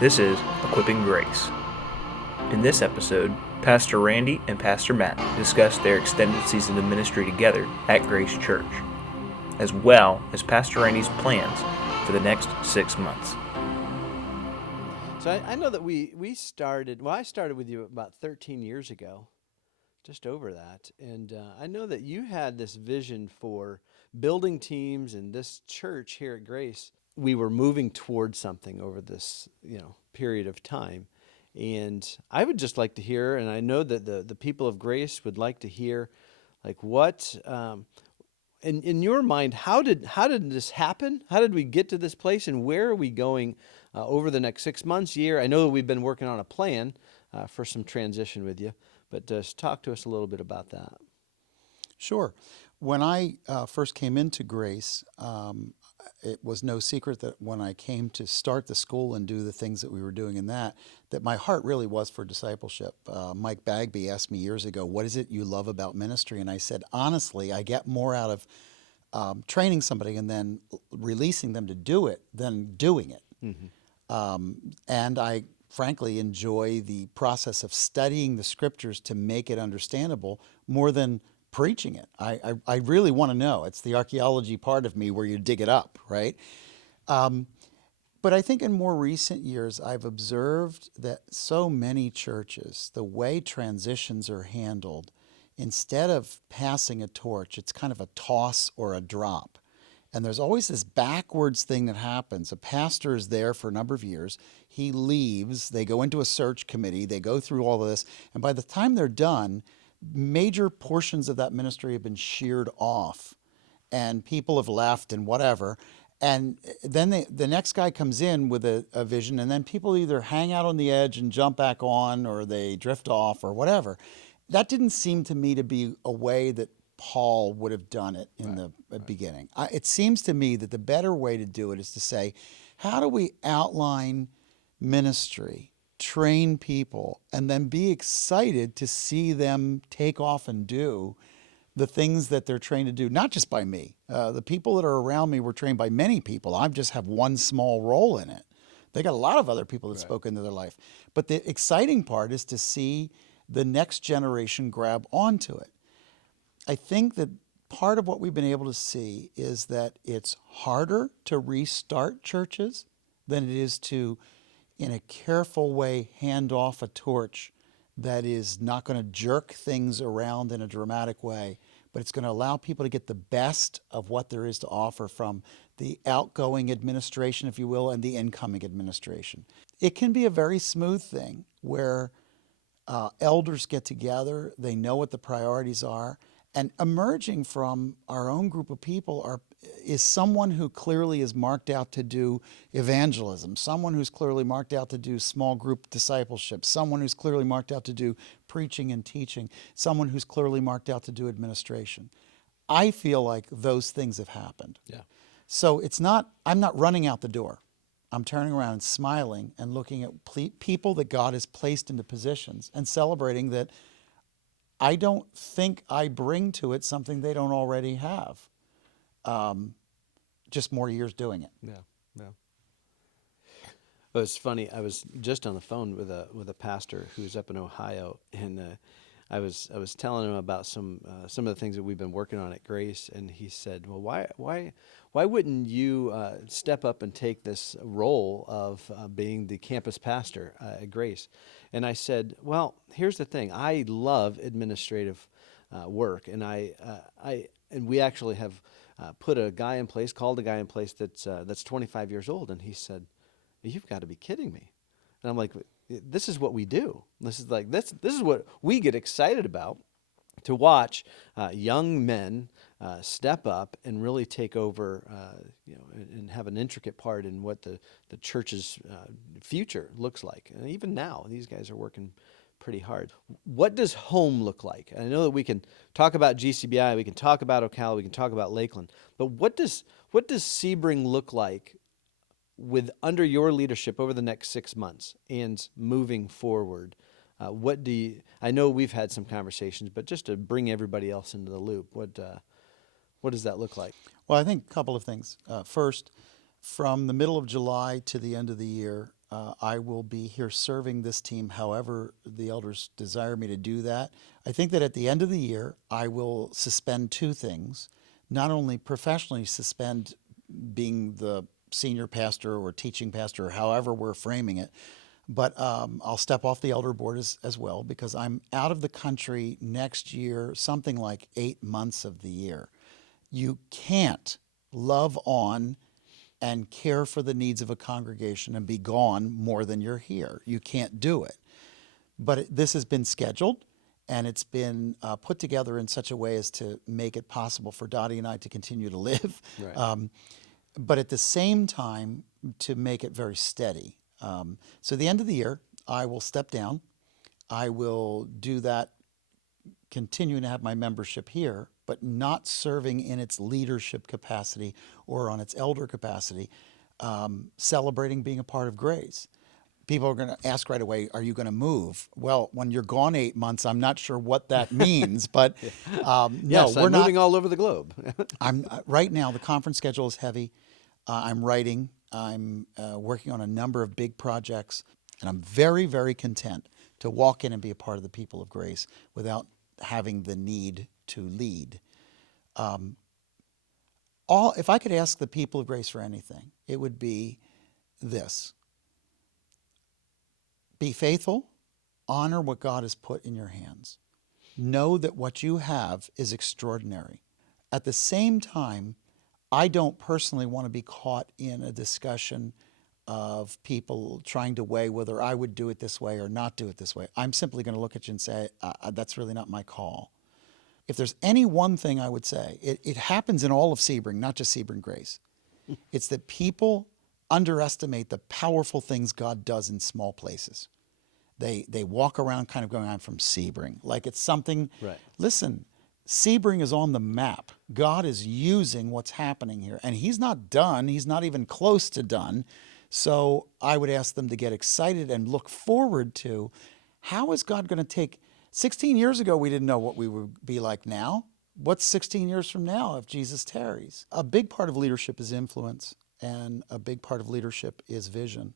This is Equipping Grace. In this episode, Pastor Randy and Pastor Matt discuss their extended season of ministry together at Grace Church, as well as Pastor Randy's plans for the next 6 months. So I know that I started with you about 13 years ago, just over that. And I know that you had this vision for building teams in this church here at Grace. We were moving towards something over this, period of time. And I would just like to hear, and I know that the people of Grace would like to hear, like what, in your mind, how did this happen? How did we get to this place, and where are we going over the next 6 months, year? I know that we've been working on a plan for some transition with you, but just talk to us a little bit about that. Sure. When I first came into Grace, it was no secret that when I came to start the school and do the things that we were doing in that my heart really was for discipleship. Mike Bagby asked me years ago, what is it you love about ministry? And I said, honestly, I get more out of training somebody and then releasing them to do it than doing it. Mm-hmm. And I frankly enjoy the process of studying the scriptures to make it understandable more than preaching it. I really want to know. It's the archaeology part of me where you dig it up, right? But I think in more recent years, I've observed that so many churches, the way transitions are handled, instead of passing a torch, it's kind of a toss or a drop. And there's always this backwards thing that happens. A pastor is there for a number of years. He leaves. They go into a search committee. They go through all of this. And by the time they're done, major portions of that ministry have been sheared off and people have left and whatever. And then the next guy comes in with a vision, and then people either hang out on the edge and jump back on, or they drift off or whatever. That didn't seem to me to be a way that Paul would have done it in the beginning. It seems to me that the better way to do it is to say, how do we outline ministry, train people, and then be excited to see them take off and do the things that they're trained to do, not just by me. The people that are around me were trained by many people. I just have one small role in it. They got a lot of other people that spoke into their life. But the exciting part is to see the next generation grab onto it. I think that part of what we've been able to see is that it's harder to restart churches than it is to, in a careful way, hand off a torch that is not going to jerk things around in a dramatic way, but it's going to allow people to get the best of what there is to offer from the outgoing administration, if you will, and the incoming administration. It can be a very smooth thing where elders get together, they know what the priorities are, and emerging from our own group of people is someone who clearly is marked out to do evangelism, someone who's clearly marked out to do small group discipleship, someone who's clearly marked out to do preaching and teaching, someone who's clearly marked out to do administration. I feel like those things have happened. Yeah. So I'm not running out the door. I'm turning around and smiling and looking at people that God has placed into positions and celebrating that I don't think I bring to it something they don't already have. Just more years doing it. Yeah. Well, it's funny. I was just on the phone with a pastor who's up in Ohio, and I was telling him about some of the things that we've been working on at Grace, and he said, "Well, why wouldn't you step up and take this role of being the campus pastor at Grace?" And I said, "Well, here's the thing. I love administrative work, and and we actually have called a guy in place that's 25 years old." And he said, "You've got to be kidding me." And I'm like, "This is what we do. This is what we get excited about, to watch young men step up and really take over, and have an intricate part in what the church's future looks like. And even now, these guys are working pretty hard. What does home look like? And I know that we can talk about GCBI, we can talk about Ocala, we can talk about Lakeland, but what does Sebring look like under your leadership over the next 6 months and moving forward? I know we've had some conversations, but just to bring everybody else into the loop, what does that look like? Well, I think a couple of things. First, from the middle of July to the end of the year, I will be here serving this team however the elders desire me to do that. I think that at the end of the year, I will suspend two things. Not only professionally suspend being the senior pastor or teaching pastor, or however we're framing it, but I'll step off the elder board as well, because I'm out of the country next year, something like 8 months of the year. You can't love on and care for the needs of a congregation and be gone more than you're here. You can't do it. But this has been scheduled, and it's been put together in such a way as to make it possible for Dottie and I to continue to live. Right. But at the same time, to make it very steady. So the end of the year, I will step down. I will do that, continuing to have my membership here, but not serving in its leadership capacity or on its elder capacity, celebrating being a part of Grace. People are going to ask right away, are you going to move? Well, when you're gone 8 months, I'm not sure what that means, but no, Yes, we're I'm not. moving all over the globe. I'm right now, the conference schedule is heavy. I'm writing. I'm working on a number of big projects, and I'm very, very content to walk in and be a part of the people of Grace without having the need to lead. If I could ask the people of Grace for anything, it would be this: be faithful, honor what God has put in your hands. Know that what you have is extraordinary. At the same time, I don't personally want to be caught in a discussion of people trying to weigh whether I would do it this way or not do it this way. I'm simply going to look at you and say, that's really not my call. If there's any one thing I would say, it happens in all of Sebring, not just Sebring Grace. It's that people underestimate the powerful things God does in small places. They walk around kind of going, I'm from Sebring, like it's something. Right. Listen, Sebring is on the map. God is using what's happening here, and he's not done. He's not even close to done. So I would ask them to get excited and look forward to, how is God going to take 16 years ago, we didn't know what we would be like now. What's 16 years from now if Jesus tarries? A big part of leadership is influence, and a big part of leadership is vision.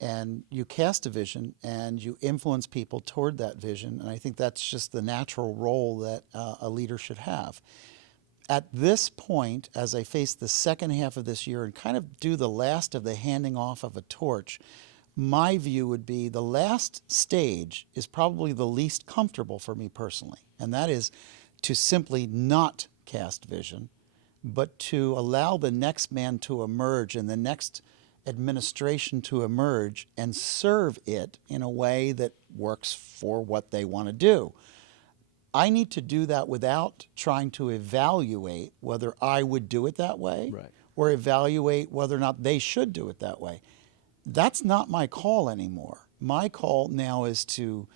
And you cast a vision and you influence people toward that vision. And I think that's just the natural role that a leader should have. At this point, as I face the second half of this year and kind of do the last of the handing off of a torch, my view would be the last stage is probably the least comfortable for me personally. And that is to simply not cast vision, but to allow the next man to emerge and the next administration to emerge and serve it in a way that works for what they want to do. I need to do that without trying to evaluate whether I would do it that way, Right. or evaluate whether or not they should do it that way. That's not my call anymore. My call now is to,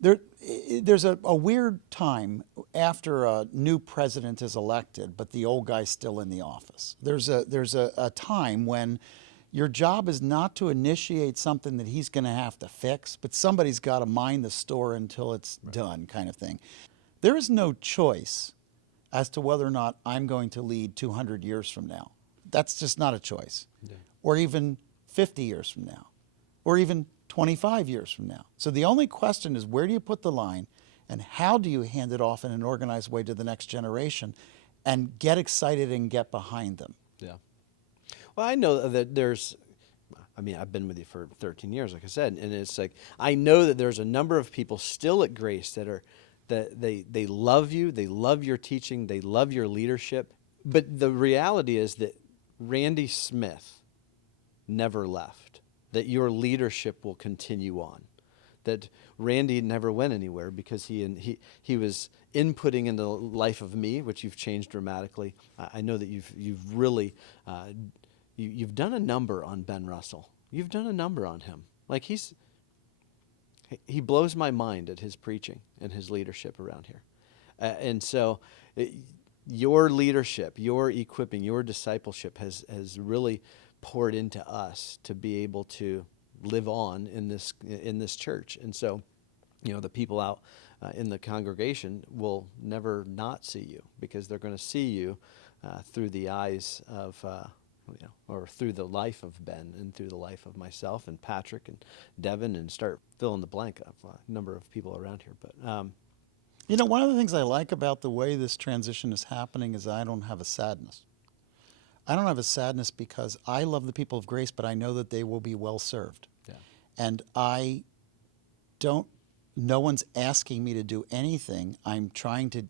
there's a weird time after a new president is elected, but the old guy's still in the office. There's a time when your job is not to initiate something that he's going to have to fix, but somebody's got to mind the store until it's done, kind of thing. There is no choice as to whether or not I'm going to lead 200 years from now. That's just not a choice. Yeah. Or even 50 years from now, or even 25 years from now. So the only question is, where do you put the line, and how do you hand it off in an organized way to the next generation and get excited and get behind them? Yeah. Well, I know that I've been with you for 13 years, like I said, and it's like, I know that there's a number of people still at Grace that they love you, they love your teaching, they love your leadership, but the reality is that Randy Smith never left, that your leadership will continue on, that Randy never went anywhere because he was inputting into the life of me, which you've changed dramatically. I know that you've really you've done a number on Ben Russell. You've done a number on him. Like he blows my mind at his preaching and his leadership around here, and so. Your leadership, your equipping, your discipleship has really poured into us to be able to live on in this church. And so, the people out in the congregation will never not see you, because they're going to see you through the eyes of or through the life of Ben and through the life of myself and Patrick and Devin, and start fill in the blank of a number of people around here. But One of the things I like about the way this transition is happening is I don't have a sadness. I don't have a sadness because I love the people of Grace, but I know that they will be well served. yeah, And no one's asking me to do anything. I'm trying to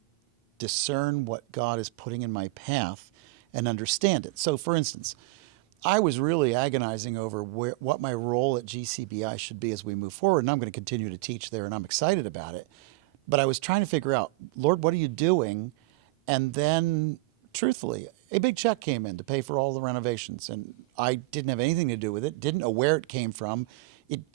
discern what God is putting in my path and understand it. So, for instance, I was really agonizing over what my role at GCBI should be as we move forward, and I'm going to continue to teach there, and I'm excited about it. But I was trying to figure out, Lord, what are you doing? And then, truthfully, a big check came in to pay for all the renovations, and I didn't have anything to do with it, didn't know where it came from.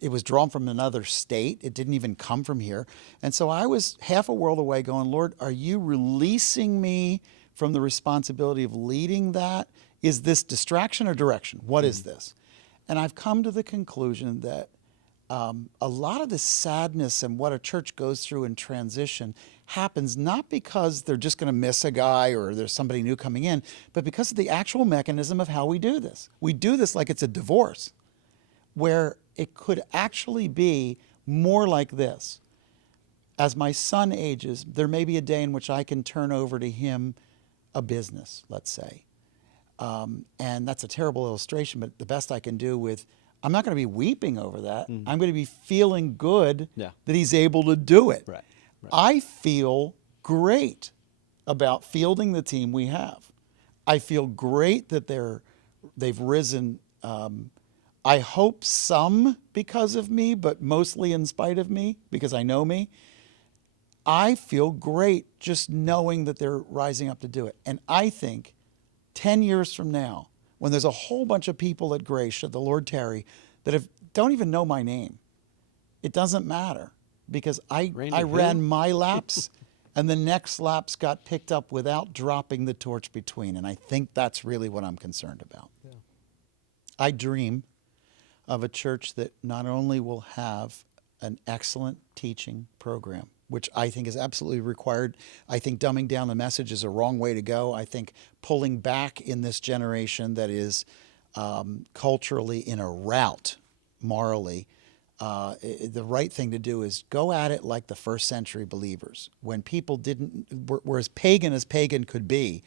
It was drawn from another state. It didn't even come from here. And so I was half a world away going, Lord, are you releasing me from the responsibility of leading that? Is this distraction or direction? What is this? And I've come to the conclusion that a lot of the sadness and what a church goes through in transition happens not because they're just going to miss a guy or there's somebody new coming in, but because of the actual mechanism of how we do this. We do this like it's a divorce, where it could actually be more like this. As my son ages, there may be a day in which I can turn over to him a business, let's say. And that's a terrible illustration, but the best I can do with, I'm not going to be weeping over that. I'm going to be feeling good that he's able to do it. Right. I feel great about fielding the team we have. I feel great that they've risen. I hope some because of me, but mostly in spite of me, because I know me. I feel great just knowing that they're rising up to do it. And I think 10 years from now, when there's a whole bunch of people at Grace, should the Lord tarry, that don't even know my name, it doesn't matter, because I ran my laps and the next laps got picked up without dropping the torch between. And I think that's really what I'm concerned about. Yeah. I dream of a church that not only will have an excellent teaching program, which I think is absolutely required. I think dumbing down the message is a wrong way to go. I think pulling back in this generation that is culturally in a rout morally, the right thing to do is go at it like the first century believers, when people were as pagan could be.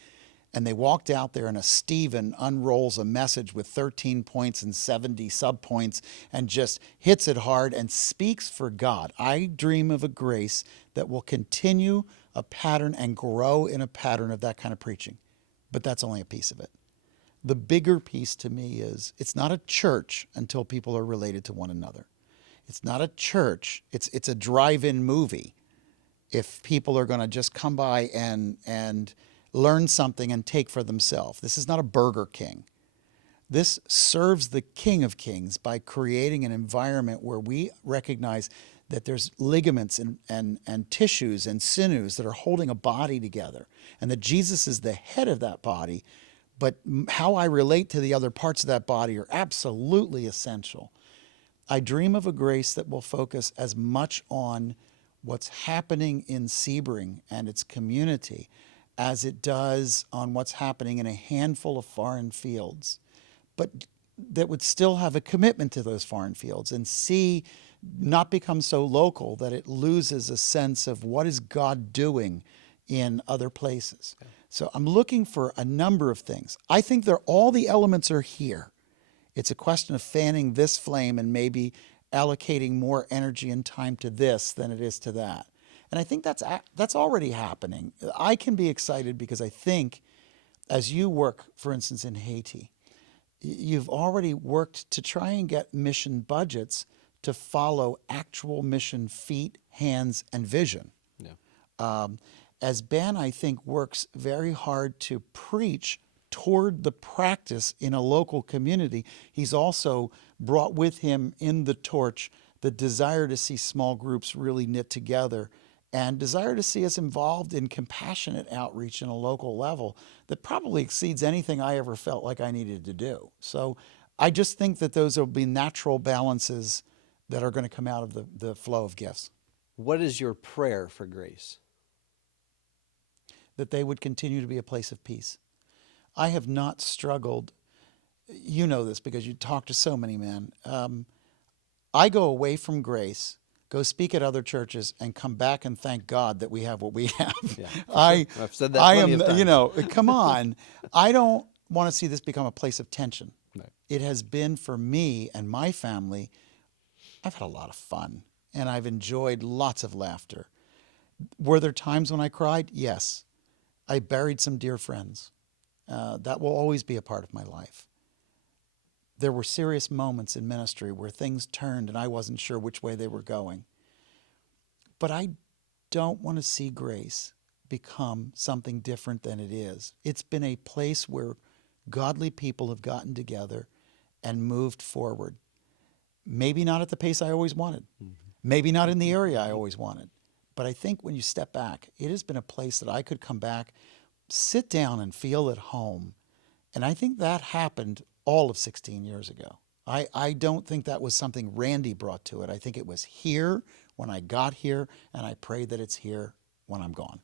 And they walked out there and a Stephen unrolls a message with 13 points and 70 subpoints and just hits it hard and speaks for God. I dream of a Grace that will continue a pattern and grow in a pattern of that kind of preaching. But that's only a piece of it. The bigger piece to me is it's not a church until people are related to one another. It's not a church. It's a drive-in movie. If people are going to just come by and learn something and take for themselves. This is not a Burger King. This serves the King of Kings by creating an environment where we recognize that there's ligaments and tissues and sinews that are holding a body together, and that Jesus is the head of that body, but how I relate to the other parts of that body are absolutely essential. I dream of a Grace that will focus as much on what's happening in Sebring and its community as it does on what's happening in a handful of foreign fields, but that would still have a commitment to those foreign fields and not become so local that it loses a sense of what is God doing in other places. Okay. So I'm looking for a number of things. I think all the elements are here. It's a question of fanning this flame and maybe allocating more energy and time to this than it is to that. And I think that's already happening. I can be excited because I think as you work, for instance, in Haiti, you've already worked to try and get mission budgets to follow actual mission feet, hands, and vision. Yeah. As Ben, I think, works very hard to preach toward the practice in a local community, he's also brought with him in the torch the desire to see small groups really knit together and desire to see us involved in compassionate outreach in a local level that probably exceeds anything I ever felt like I needed to do. So I just think that those will be natural balances that are going to come out of the flow of gifts. What is your prayer for Grace? That they would continue to be a place of peace. I have not struggled you know this because you talk to so many men. I go away from Grace, go speak at other churches, and come back and thank God that we have what we have. Yeah, I've said that plenty of times. come on. I don't want to see this become a place of tension. Right. It has been for me and my family. I've had a lot of fun, and I've enjoyed lots of laughter. Were there times when I cried? Yes. I buried some dear friends. That will always be a part of my life. There were serious moments in ministry where things turned and I wasn't sure which way they were going. But I don't want to see Grace become something different than it is. It's been a place where godly people have gotten together and moved forward. Maybe not at the pace I always wanted. Maybe not in the area I always wanted. But I think when you step back, it has been a place that I could come back, sit down and feel at home. And I think that happened all of 16 years ago. I don't think that was something Randy brought to it. I think it was here when I got here, and I pray that it's here when I'm gone.